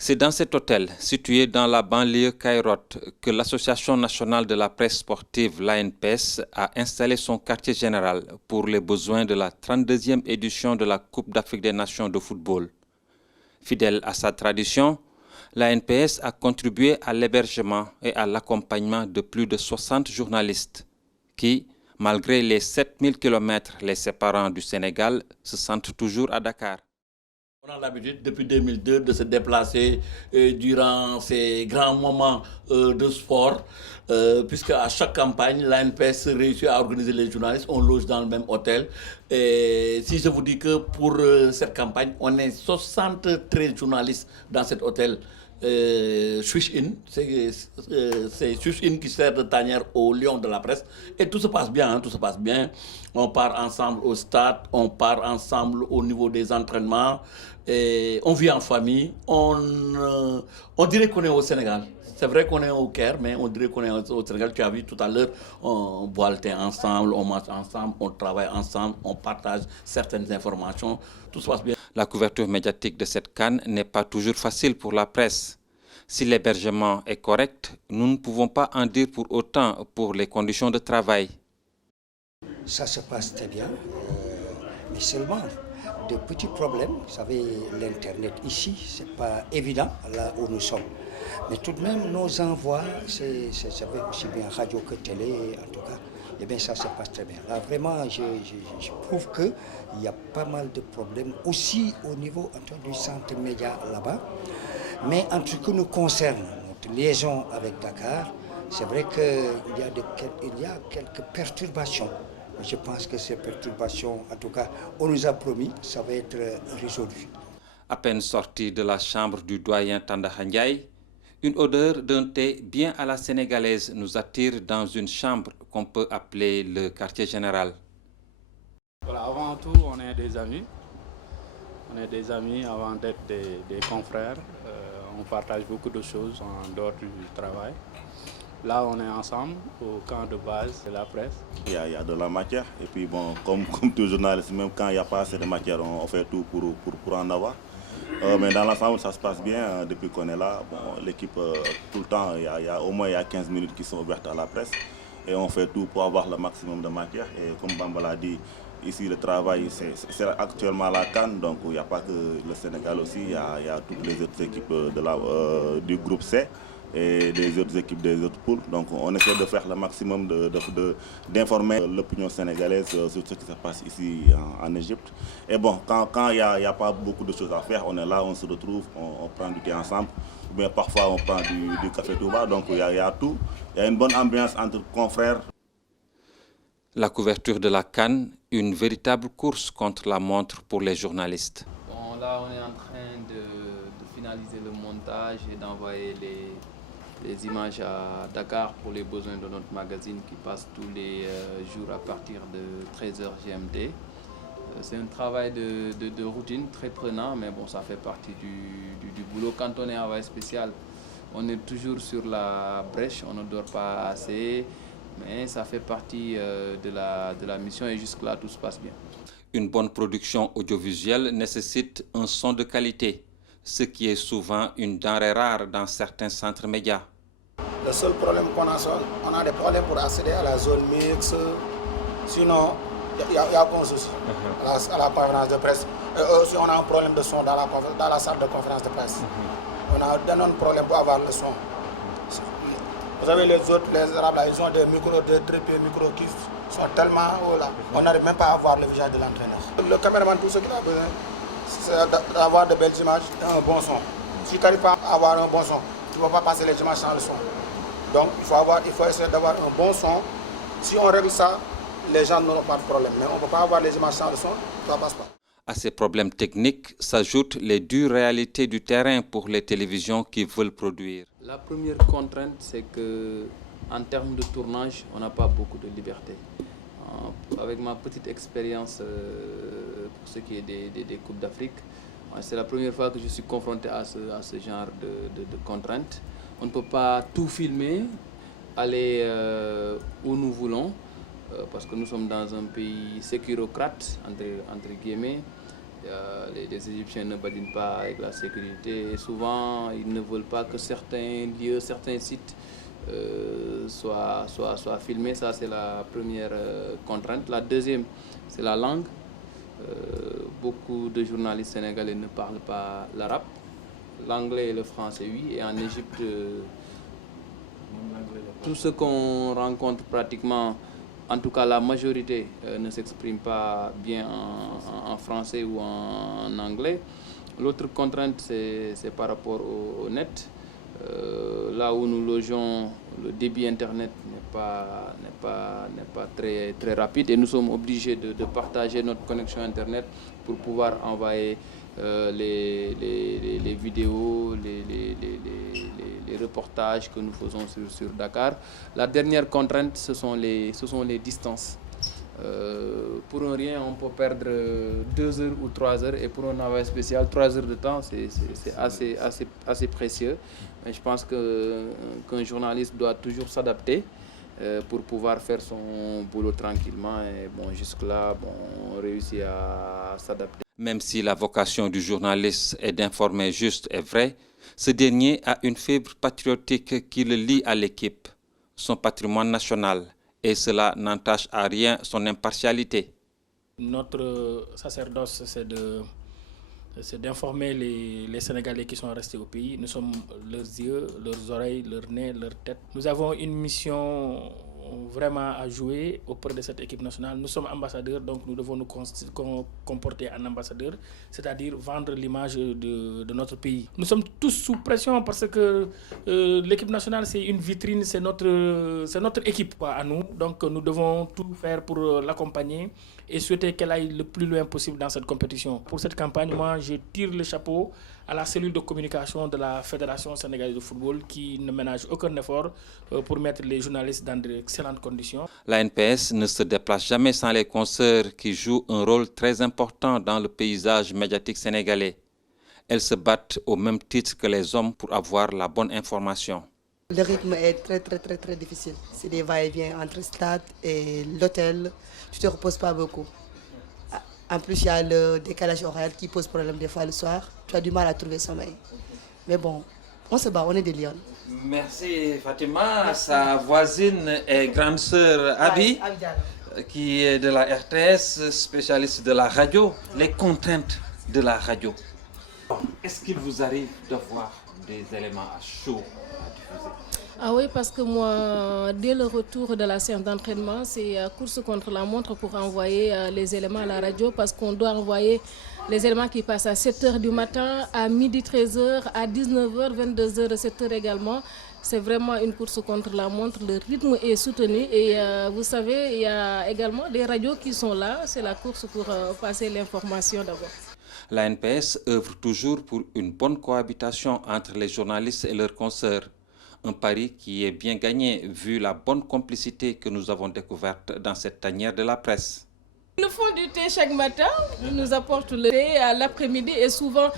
C'est dans cet hôtel, situé dans la banlieue Kairote, que l'Association nationale de la presse sportive, l'ANPS, a installé son quartier général pour les besoins de la 32e édition de la Coupe d'Afrique des Nations de football. Fidèle à sa tradition, l'ANPS a contribué à l'hébergement et à l'accompagnement de plus de 60 journalistes qui, malgré les 7000 km les séparant du Sénégal, se sentent toujours à Dakar. On a l'habitude depuis 2002 de se déplacer durant ces grands moments de sport, puisque à chaque campagne, l'ANPS réussit à organiser les journalistes, on loge dans le même hôtel. Et si je vous dis que pour cette campagne, on est 73 journalistes dans cet hôtel. Swiss In, c'est Swiss In qui sert de tanière au lion de la presse. Et tout se passe bien, tout se passe bien. On part ensemble au stade, on part ensemble au niveau des entraînements. Et on vit en famille. On dirait qu'on est au Sénégal. C'est vrai qu'on est au Caire, mais on dirait qu'on est au Sénégal. Tu as vu tout à l'heure, on boit le thé ensemble, on mange ensemble, on travaille ensemble, on partage certaines informations. Tout se passe bien. La couverture médiatique de cette CAN n'est pas toujours facile pour la presse. Si l'hébergement est correct, nous ne pouvons pas en dire pour autant pour les conditions de travail. Ça se passe très bien, mais seulement de petits problèmes. Vous savez, l'Internet ici, ce n'est pas évident là où nous sommes. Mais tout de même, nos envois, c'est aussi bien radio que télé, en tout cas, eh bien ça se passe très bien. Là, vraiment, je trouve qu'il y a pas mal de problèmes aussi au niveau du centre média là-bas. Mais en ce qui nous concerne, notre liaison avec Dakar, c'est vrai qu'il y a quelques perturbations. Je pense que ces perturbations, en tout cas, on nous a promis, ça va être résolu. À peine sorti de la chambre du doyen Tandaha Ndiaye, une odeur d'un thé bien à la sénégalaise nous attire dans une chambre qu'on peut appeler le quartier général. Voilà, avant tout, on est des amis. On est des amis avant d'être des confrères. On partage beaucoup de choses en dehors du travail. Là, on est ensemble au camp de base de la presse. Il y a de la matière. Et puis, bon, comme tout journaliste, même quand il n'y a pas assez de matière, on fait tout pour en avoir. Mais dans l'ensemble, ça se passe bien depuis qu'on est là. Bon, l'équipe, tout le temps, au moins il y a 15 minutes qui sont ouvertes à la presse. Et on fait tout pour avoir le maximum de matière. Et comme Bamba l'a dit, ici le travail, c'est actuellement la CAN. Donc il n'y a pas que le Sénégal aussi, il y a toutes les autres équipes du groupe C et des autres équipes des autres poules. Donc on essaie de faire le maximum d'informer l'opinion sénégalaise sur ce qui se passe ici en Égypte. Et bon, quand il n'y a pas beaucoup de choses à faire, on est là, on se retrouve, on prend du thé ensemble. Ou bien parfois on prend du café Touba. Donc il y a tout. Il y a une bonne ambiance entre confrères. La couverture de la CAN, une véritable course contre la montre pour les journalistes. Bon, là, on est en train de finaliser le montage et d'envoyer les images à Dakar pour les besoins de notre magazine qui passe tous les jours à partir de 13h GMT. C'est un travail de routine très prenant, mais bon, ça fait partie du boulot. Quand on est en travail spécial, on est toujours sur la brèche, on ne dort pas assez, mais ça fait partie de la mission et jusque-là, tout se passe bien. Une bonne production audiovisuelle nécessite un son de qualité, ce qui est souvent une denrée rare dans certains centres médias. Le seul problème qu'on a, on a des problèmes pour accéder à la zone mixte, sinon il n'y a aucun souci à la conférence de presse. Et aussi on a un problème de son dans la salle de conférence de presse. On a d'énormes problèmes pour avoir le son. Vous savez, les autres, les Arabes, là, ils ont des micros, des trépieds micros qui sont tellement hauts là. On n'arrive même pas à voir le visage de l'entraîneur. Le caméraman, tout ce qu'il a besoin, c'est d'avoir de belles images et un bon son. Si tu n'arrives pas à avoir un bon son, tu ne vas pas passer les images sans le son. Donc il faut essayer d'avoir un bon son. Si on règle ça, les gens n'auront pas de problème. Mais on ne peut pas avoir les images sans le son, ça ne passe pas. À ces problèmes techniques s'ajoutent les dures réalités du terrain pour les télévisions qui veulent produire. La première contrainte, c'est qu'en termes de tournage, on n'a pas beaucoup de liberté. Avec ma petite expérience pour ce qui est des Coupes d'Afrique, c'est la première fois que je suis confronté à ce genre de contraintes. On ne peut pas tout filmer, aller où nous voulons, parce que nous sommes dans un pays sécurocrate, entre guillemets. Les Égyptiens ne badinent pas avec la sécurité et souvent ils ne veulent pas que certains lieux, certains sites soient filmés. Ça, c'est la première contrainte. La deuxième, c'est la langue. Beaucoup de journalistes sénégalais ne parlent pas l'arabe. L'anglais et le français, oui. Et en Égypte, tout ce qu'on rencontre pratiquement, en tout cas la majorité, ne s'exprime pas bien en français ou en anglais. L'autre contrainte, c'est par rapport au net. Là où nous logeons, le débit Internet n'est pas très rapide et nous sommes obligés de partager notre connexion Internet pour pouvoir envoyer les vidéos, les reportages que nous faisons sur Dakar. La dernière contrainte, ce sont les distances. Pour un rien, on peut perdre 2 heures ou 3 heures et pour un envoyé spécial, 3 heures de temps, c'est assez précieux. Mais je pense qu'un journaliste doit toujours s'adapter pour pouvoir faire son boulot tranquillement. Et bon, jusque-là, on réussit à s'adapter. Même si la vocation du journaliste est d'informer juste et vrai, ce dernier a une fibre patriotique qui le lie à l'équipe, son patrimoine national. Et cela n'entache à rien son impartialité. Notre sacerdoce, c'est d'informer les Sénégalais qui sont restés au pays. Nous sommes leurs yeux, leurs oreilles, leurs nez, leurs têtes. Nous avons une mission vraiment à jouer auprès de cette équipe nationale. Nous sommes ambassadeurs, donc nous devons nous comporter en ambassadeurs, c'est-à-dire vendre l'image de notre pays. Nous sommes tous sous pression parce que l'équipe nationale, c'est une vitrine, c'est notre équipe à nous. Donc nous devons tout faire pour l'accompagner et souhaiter qu'elle aille le plus loin possible dans cette compétition. Pour cette campagne, moi, je tire le chapeau à la cellule de communication de la Fédération sénégalaise de football qui ne ménage aucun effort pour mettre les journalistes dans d'excellentes conditions. L'ANPS ne se déplace jamais sans les consoeurs qui jouent un rôle très important dans le paysage médiatique sénégalais. Elles se battent au même titre que les hommes pour avoir la bonne information. Le rythme est très difficile. C'est des va-et-vient entre le stade et l'hôtel. Tu ne te reposes pas beaucoup. En plus, il y a le décalage horaire qui pose problème des fois le soir. Tu as du mal à trouver sommeil. Mais bon, on se bat, on est des lions. Merci Fatima. Sa voisine et grande sœur Abi, qui est de la RTS, spécialiste de la radio. Les contraintes de la radio. Est-ce qu'il vous arrive de voir des éléments à chaud à diffuser? Ah oui, parce que moi, dès le retour de la séance d'entraînement, c'est course contre la montre pour envoyer les éléments à la radio parce qu'on doit envoyer les éléments qui passent à 7h du matin, à midi 13h, à 19h, 22h, 7h également. C'est vraiment une course contre la montre, le rythme est soutenu et vous savez, il y a également des radios qui sont là, c'est la course pour passer l'information d'abord. L'ANPS œuvre toujours pour une bonne cohabitation entre les journalistes et leurs consoeurs. Un pari qui est bien gagné vu la bonne complicité que nous avons découverte dans cette tanière de la presse. Ils nous font du thé chaque matin, ils nous apportent le thé à l'après-midi et souvent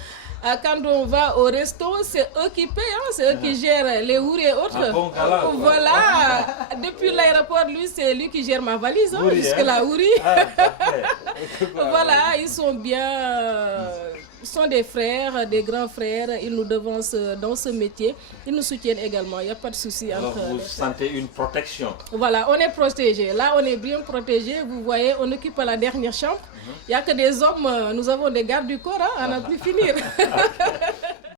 quand on va au resto, c'est eux qui paient, c'est eux qui gèrent les houris et autres. Ah bon, gala, voilà, depuis l'aéroport, lui, c'est lui qui gère ma valise, jusque la hourie. Voilà, ils sont bien, ils sont des frères, des grands frères, ils nous devancent dans ce métier, ils nous soutiennent également, il n'y a pas de souci. Alors vous sentez une protection? Voilà, on est protégés, là on est bien protégés, vous voyez, on occupe la dernière chambre. Il n'y a que des hommes, nous avons des gardes du corps, à n'en plus finir.